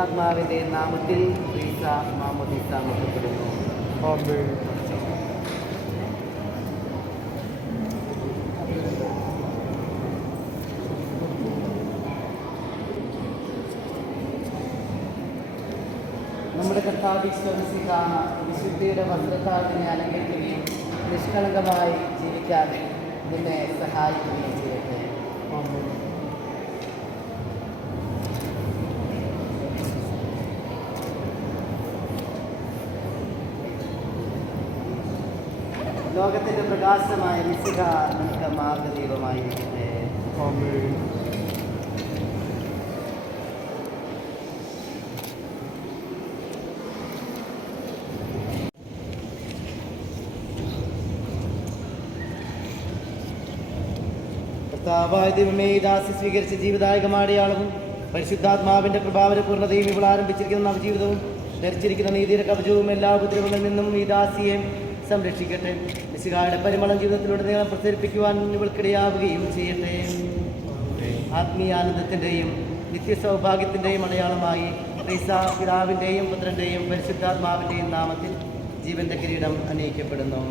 ആത്മാവിന്റെ നാമത്തിൽ ക്രീസ മാമോദീസ മുഖപ്പെടുന്നു. നമ്മുടെ കർത്താവ് വിശുദ്ധിയുടെ വസ്ത്രത്താൽ നിന്നെ അലങ്കരിക്കുകയും നിഷ്കളങ്കമായി ജീവിക്കാൻ നിന്നെ സഹായിക്കുകയും ചെയ്യട്ടെ. ലോകത്തിന്റെ പ്രകാശമായ മിശിഹ നമുക്ക് മാർഗദീപമായിരിക്കട്ടെ. കർത്താവായ ദൈവമേ, ദാസി സ്വീകരിച്ച ജീവിതായകമാടിയാളവും പരിശുദ്ധാത്മാവിന്റെ പ്രഭാവന പൂർണ്ണതയും ഇവൾ ആരംഭിച്ചിരിക്കുന്ന നവജീവിതവും ധരിച്ചിരിക്കുന്ന നീതിയുടെ കവചവും എല്ലാ ഉപദ്രവങ്ങളിൽ നിന്നും ഈ ദാസിയെ സംരക്ഷിക്കട്ടെ. മിശിഹായുടെ പരിമളം ജീവിതത്തിലൂടെ നീളം പ്രചരിപ്പിക്കുവാൻ ഇവൾക്കിടയാവുകയും ചെയ്യട്ടെ. ആത്മീയാനന്ദത്തിൻ്റെയും നിത്യസൗഭാഗ്യത്തിൻ്റെയും അടയാളമായി ക്രീസ പിതാവിൻ്റെയും പുത്രൻ്റെയും പരിശുദ്ധാത്മാവിൻ്റെയും നാമത്തിൽ ജീവന്റെ കിരീടം അണിയിക്കപ്പെടുന്നു.